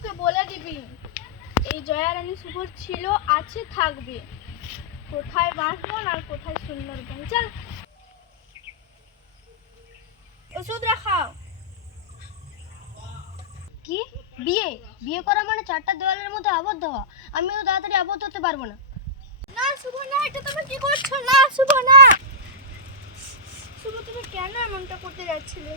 শুভকে বলে দিবি। এই জয়া রানী শুভর ছিল আছে থাকবে। কোথায় বাঁশবন আর কোথায় সুন্দরবন? চল। ওষুধ রাখাও। কি? বিয়ে? বিয়ে করা মানে চারটা দেওয়ালের মধ্যে আবদ্ধ হওয়া। আমি তো তাড়াতাড়ি আবদ্ধ হতে পারব না। না শুভ না এটা তুমি কি করছ? না শুভ না। শুভ তুমি কেন এমনটা করতে যাচ্ছিলে?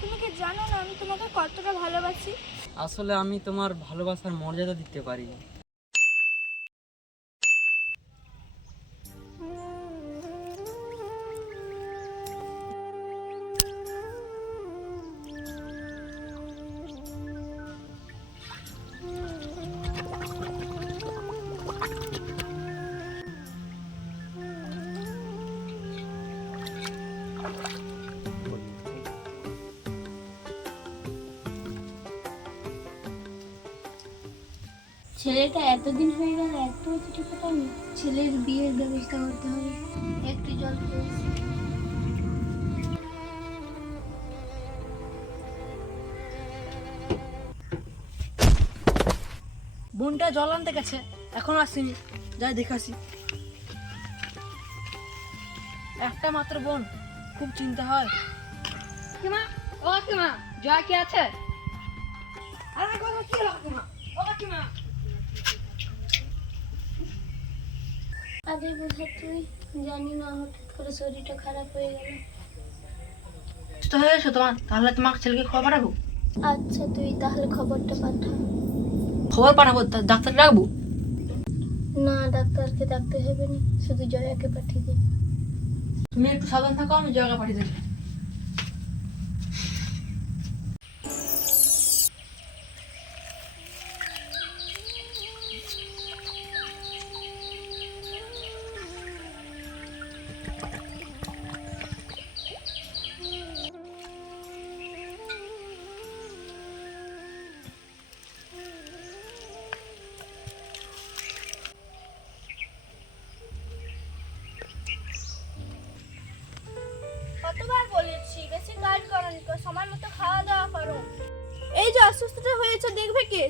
তুমি কি জানো না আমি তোমাকে কতটা ভালোবাসি? আসলে আমি তোমার ভালোবাসার মর্যাদা দিতে পারি ছেলেটা এতদিন হয়ে গেল এত চিঠি পাঠায়নি ছেলের বিয়ের ব্যবস্থা করতে হবে। একটু জল বোনটা জল আনতে গেছে এখন আসেনি। যাই দেখাসি একটা মাত্র বোন খুব চিন্তা হয়। কিমা ও কিমা জয় কি আছে? আরে বাবা কি হলো কাকিমা। ও কাকিমা আরে বোধ তুই জানি না হঠাৎ করে শরীরটা খারাপ হয়ে গেল। সুস্থ হয়ে গেছো তোমার? তাহলে তোমার ছেলেকে খবর পাঠাবো? আচ্ছা তুই তাহলে খবরটা পাঠা। খবর পাঠাবো? ডাক্তার ডাকবো? না ডাক্তারকে ডাকতে হবে না শুধু জয়াকে পাঠিয়ে দে। তুমি একটু সাবধান থাকো আমি জয়াকে পাঠিয়ে দেবো।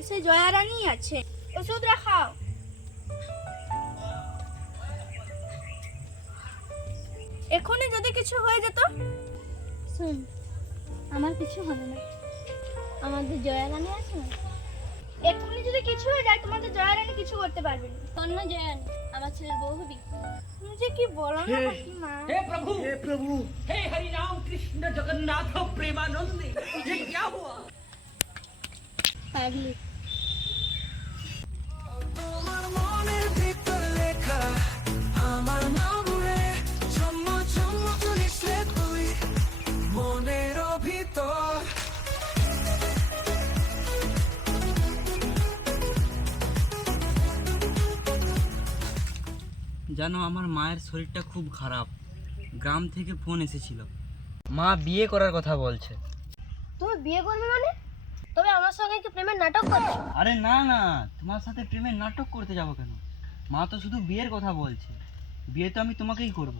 দেখবে কে সেই জয়া রানী আছে ওষুধ রাখাও এখনই যদি কিছু হয়ে যেত শোন আমার কিছু হবে না আমাদের জয়া রানী আছে না এক্ষুনি যদি কিছু হয়ে যায় তোমাদের জয়া রানী কিছু করতে পারবে না তোর না জয়া রানী আমার ছেলের বউ হবি তুমি যে কি বলো না কাকিমা हे प्रभु हे प्रभु हे हरि राम कृष्ण जगन्नाथ प्रेमानंद ये क्या हुआ পাগলি জানো আমার মায়ের শরীরটা খুব খারাপ। গ্রাম থেকে ফোন এসেছিল। মা বিয়ে করার কথা বলছে। তুমি বিয়ে করবে মানে? তবে আমার সঙ্গে কি প্রেমের নাটক করছ? আরে না না তোমার সাথে প্রেমের নাটক করতে যাব কেন? মা তো শুধু বিয়ের কথা বলছে। বিয়ে তো আমি তোমাকেই করব।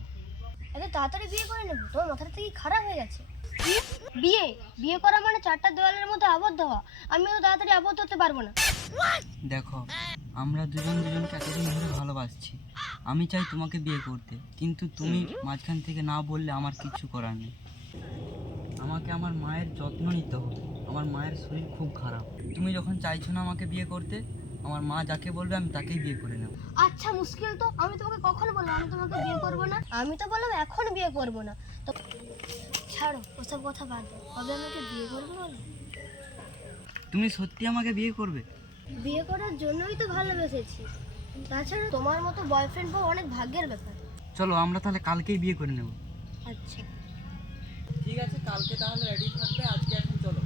এত তাড়াতাড়ি বিয়ে করে নেব? তোমার মাথাটা কি খারাপ হয়ে গেছে? বিয়ে? বিয়ে করা মানে চারটা দেওয়ালের মধ্যে আবদ্ধ হওয়া। আমি তো তাড়াতাড়ি আবদ্ধ হতে পারব না। দেখো আমরা দুজন দুজনকে এতদিন ধরে ভালোবাসছি। আমি চাই তোমাকে বিয়ে করতে কিন্তু তুমি মাঝখান থেকে না বললে আমার কিচ্ছু করার নেই। আমাকে আমার মায়ের যত্ন নিতে হবে। আমার মায়ের শরীর খুব খারাপ। তুমি যখন চাইছো না আমাকে বিয়ে করতে আমার মা যাকে বলবে আমি তাকেই বিয়ে করে নেব। আচ্ছা মুশকিল তো। আমি তোমাকে কখন বললাম আমি তোমাকে বিয়ে করব না। আমি তো বললাম এখন বিয়ে করব না। তো ছাড়ো ওসব কথা বাদ দাও। কবে আমাকে বিয়ে করবে বলো? তুমি সত্যি আমাকে বিয়ে করবে? বিয়ে করার জন্যই তো ভালোবেসেছি। তাছাড়া তোমার মতো বয়ফ্রেন্ড পাওয়া অনেক ভাগ্যের ব্যাপার। চলো আমরা তাহলে কালকেই বিয়ে করে নেব। আচ্ছা। ঠিক আছে কালকে তাহলে রেডি থাকবে আজকে এখন চলো।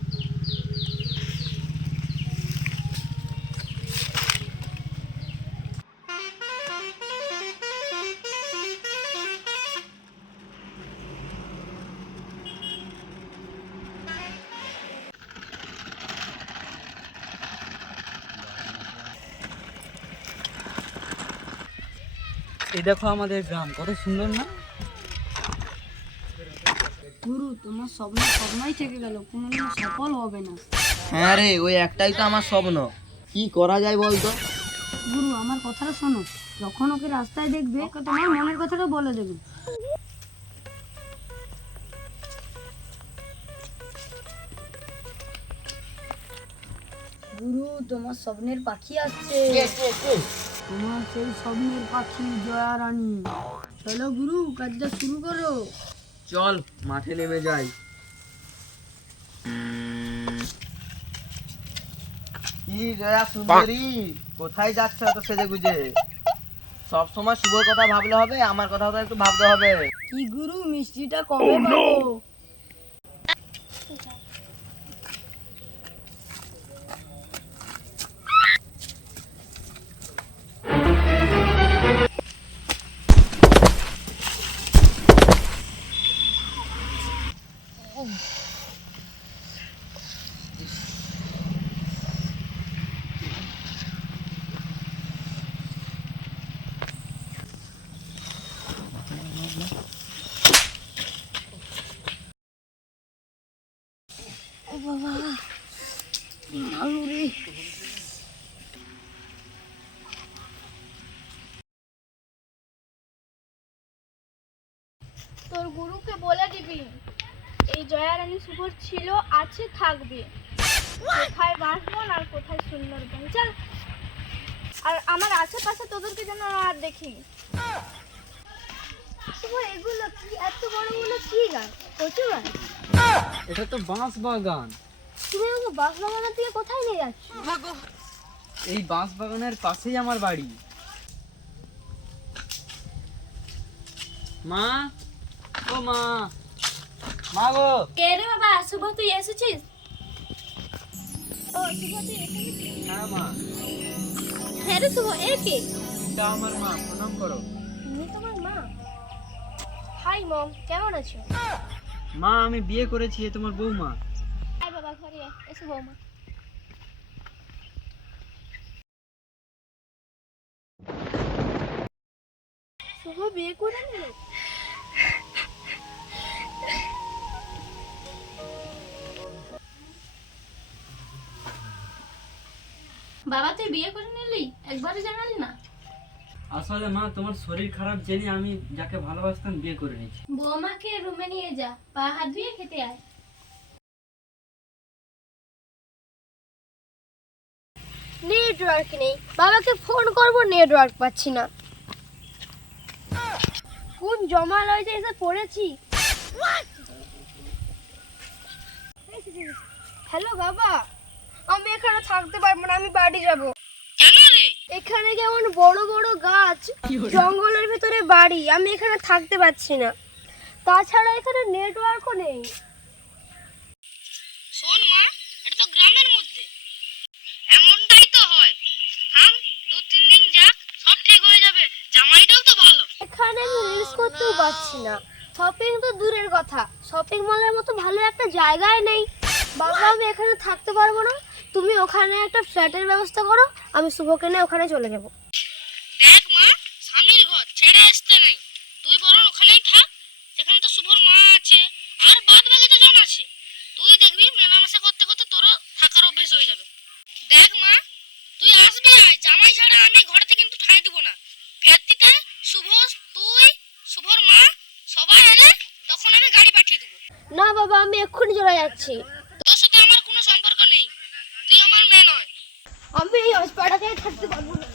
এই দেখো আমাদের গ্রাম কত সুন্দর না? গুরু তোমার স্বপ্ন স্বপ্নই থেকে গেল কোনোদিন সফল হবে না। হ্যাঁ রে ওই একটাই তো আমার স্বপ্ন। কি করা যায় বলতো? গুরু আমার কথাটা শোনো। যখন ওকে রাস্তায় দেখবে তোমার মনের কথাটা বলে দেবে। গুরু তোমার স্বপ্নের পাখি আসছে। তোমার সেই স্বপ্নের পাখি জয়া রানী। চলো গুরু কাজটা শুরু করো। চল মাঠে নেমে যাই। কি জয়া সুন্দরী কোথায় যাচ্ছে এত সেজে গুজে সব সময় শুভর কথা ভাবলে হবে আমার কথা তো একটু ভাবতে হবে। কি গুরু মিষ্টিটা কবে পাবো? গুরুকে বলে দিবি। এই জয়া রানী শুভর ছিল আছে থাকবে। কোথায় বাঁশবন আর কোথায় সুন্দরবন? চল। আর আমার আশেপাশে তোদেরকে যেন আর দেখি। শুভ এগুলো কি? এত বড় বড় কি গান? কচু গান? এটা তো বাঁশ বাগান। তুমি আমাকে বাস বাগানের থেকে কোথায় নিয়ে যাচ্ছ? এই বাঁশ বাগানের পাশেই আমার বাড়ি। মা ও মা। মা গো। কে রে বাবা? শুভ তুই এসেছিস? ও শুভ তুই এসেছিস? হ্যাঁ মা। হ্যাঁ রে শুভ এ কে? এটা আমার মা প্রণাম করো। তুমি তোমার মা? হাই মম কেমন আছো? মা আমি বিয়ে করেছি এ তোমার বৌমা। আয় বাবা ঘরে এসো বৌমা। শুভ বিয়ে করে নিল? বাবা তুই বিয়ে করে নিলি? একবারও জানালি না? আসলে মা তোমার শরীর খারাপ জেনে আমি যাকে ভালোবাসতাম বিয়ে করে নিয়েছি। বৌমাকে রুমে নিয়ে যা পা হাত ধুয়ে খেতে আয়। নেটওয়ার্ক নেই। বাবাকে ফোন করব নেটওয়ার্ক পাচ্ছি না। কোন জমালয়তে এসে পড়েছি? হ্যালো বাবা। আমি এখানে থাকতে পারব না আমি বাড়ি যাব। এখানে? যেমন বড় বড় গাছ জঙ্গলের ভিতরে বাড়ি আমি এখানে থাকতে পারছি না। তাছাড়া এখানে নেটওয়ার্কও নেই। শোন মা এটা তো গ্রামের মধ্যে। এমনটাই তো হয়। থাম দু তিন দিন যাক সব ঠিক হয়ে যাবে। জামাইটাও তো ভালো। এখানে আমি রিলস করতেও পারছি না। শপিং তো দূরের কথা। শপিং মলের মতো ভালো একটা জায়গায় নেই। বাবা আমি এখানে থাকতে পারব না। তুমি ওখানে একটা ফ্ল্যাটের ব্যবস্থা করো আমি শুভকে নিয়ে ওখানে চলে যাব। দেখ মা স্বামীর ঘর ছেড়ে আসতে নেই। তুই বরং ওখানেই থাক যেখানে তো শুভর মা আছে আর বাদ বাকি তো জন আছে। তুই দেখবি মেলামেশা করতে করতে তোরও থাকার অভ্যেস হয়ে যাবে। দেখ মা তুই আসবি আয় জামাই ছাড়া আমি ঘরেতে কিন্তু ঠাঁই দিব না। ফেরতিতে শুভ তুই শুভর মা সবাই এলে তখন আমি গাড়ি পাঠিয়ে দেবো। না বাবা আমি এক্ষুনি চলে যাচ্ছি তোর সাথে আমার কোনো সম্পর্ক নেই তুই আমার মেয়ে নয় আমি এই হসপিটালে থাকতে পারব না।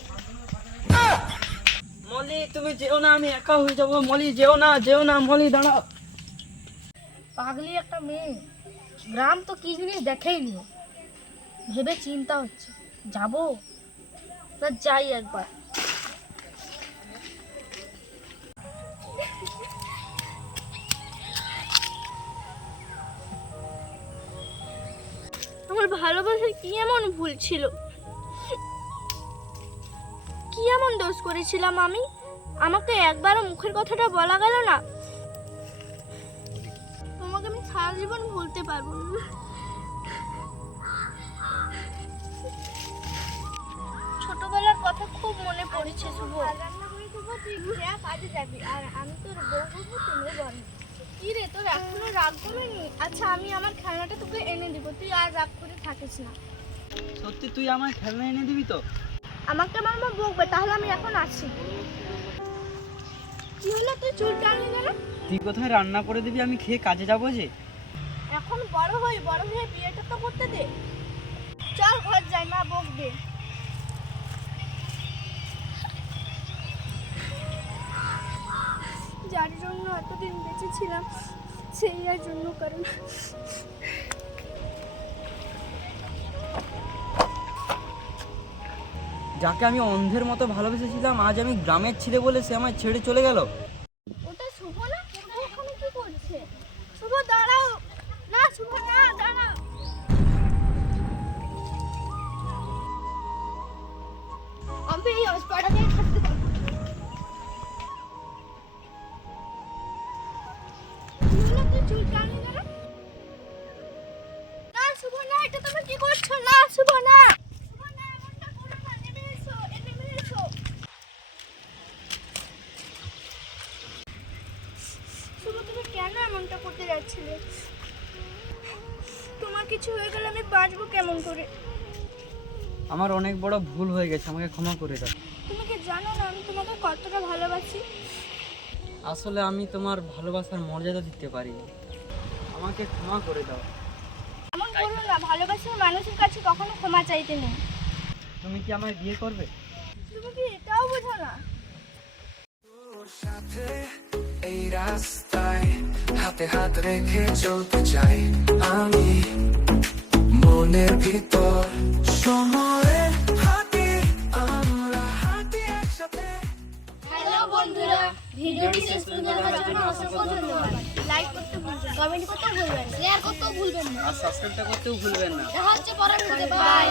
মলি তুমি যেও না আমি একা হয়ে যাব। মলি যেও না যেও না মলি দাঁড়াও। পাগলি একটা মেয়ে। গ্রাম তো কি জিনিস দেখেই নি ভেবে চিন্তা হচ্ছে। যাব? না যাই একবার। আমার ভালোবাসার কি এমন ভুল ছিল? কি এমন দোষ করেছিলাম আমি? আমাকে একবারও মুখের কথাটা বলা গেল না। তোমাকে আমি সারা জীবন ভুলতে পারব না। ছোটবেলার কথা খুব মনে পড়েছে, শুভ। কাজে যাবি আর আমি তোর তোর এখনও রাগ কমেনি আচ্ছা আমি আমার খেলনাটা তোকে এনে দিব। তুই আর রাগ করে না। সত্যি, তুই আমার খেলনা এনে দিবি তো? আমাকে আমার মা বকবে তাহলে আমি এখন আসি কি হলো তুই চুল টানলি কেন তুই কোথায় রান্না করে দিবি? আমি খেয়ে কাজে যাব যে। এখন বড় হই বড় হয়ে বিয়েটা তো করতে দে। চল ঘর যাই মা বকবে। যার জন্য এতদিন বেঁচে ছিলাম সেই আর জন্য কারণ যাকে আমি অন্ধের মতো ভালোবেসেছিলাম আজ আমি গ্রামের ছেলে বলে সে আমায় ছেড়ে চলে গেল। ওটা শুভ না? ওখানে কি করছে? শুভ দাঁড়াও। না শুভ না দাঁড়াও। আমি এই না, শুভ না, এটা তুমি কি করছ? না। শুভ না, আমার অনেক বড় ভুল হয়ে গেছে আমাকে ক্ষমা করে দাও। তুমি কি জানো না আমি তোমাকে কতটা ভালোবাসি? আসলে আমি তোমার ভালোবাসার মর্যাদা দিতে পারি আমাকে ক্ষমা করে দাও। এমন করো না ভালোবাসার মানুষের কাছে কখনো ক্ষমা চাইতে নেই। তুমি কি আমায় বিয়ে করবে? তুমি কি এটাও বোঝো না? সাথে এই রাস্তায় হাতে হাত রেখে চলতে চাই আমি। মনের ভিতর শেয়ার করতেও ভুলবেন না। আর সাবস্ক্রাইবটা করতেও ভুলবেন না। দেখা হচ্ছে পরের ভিডিওতে বাই